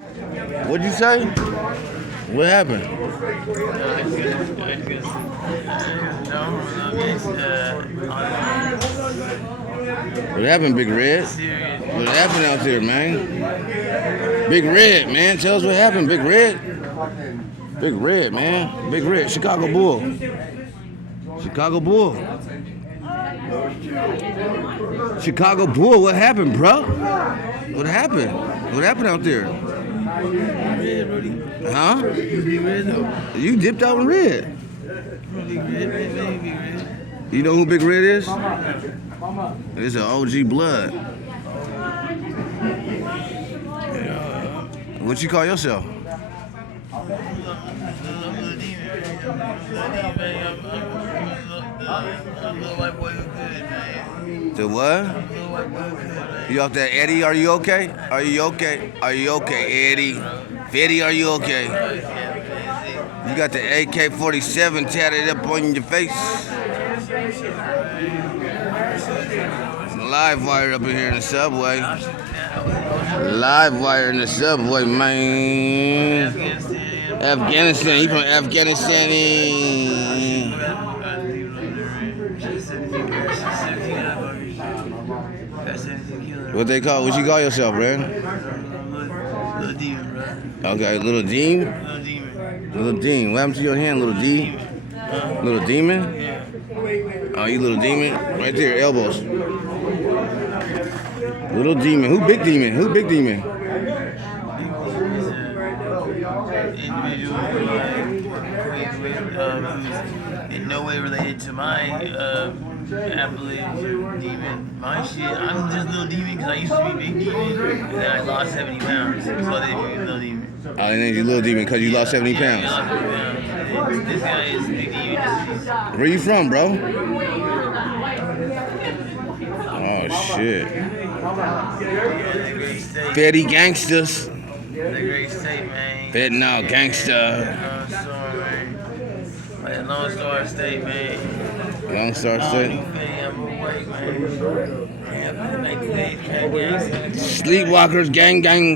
What'd you say? What happened? What happened, Big Red? What happened out there, man? Big Red, man. Tell us what happened, Big Red. Big Red, man. Big Red. Chicago Bull. Chicago Bull. Chicago Bull. What happened, bro? What happened? What happened out there? Huh? You dipped out in red. You know who Big Red is? It's an OG blood. What you call yourself? The what? You off that Eddie? Are you okay? Are you okay? Are you okay, Eddie? Eddie, are you okay? You got the AK-47 tatted up on your face. Live wire up in here in the subway. Live wire in the subway, man. Afghanistan. He from Afghanistan. What they call? What you call yourself, man? Little demon, bro. Okay, little demon. Little demon. Little demon. What happened to your hand, little D? Little demon? Yeah. Oh, you little demon? Right there, elbows. Little demon. Who big demon? Who big demon? Individual who's in no way related to my appellation demon. My shit, I'm just little demon because I used to be big demon and then I lost 70 pounds. So they named me little demon. Oh, they named you little demon because you lost 70 Yeah, pounds. I lost 70 pounds. This guy is big demon. Where you from, bro? Oh, shit. Fetty gangsters. The great state, man. Fentanyl gangster. Lone Star State, man. Lone Star State. I'm awake, man. Sleepwalkers, gang, gang.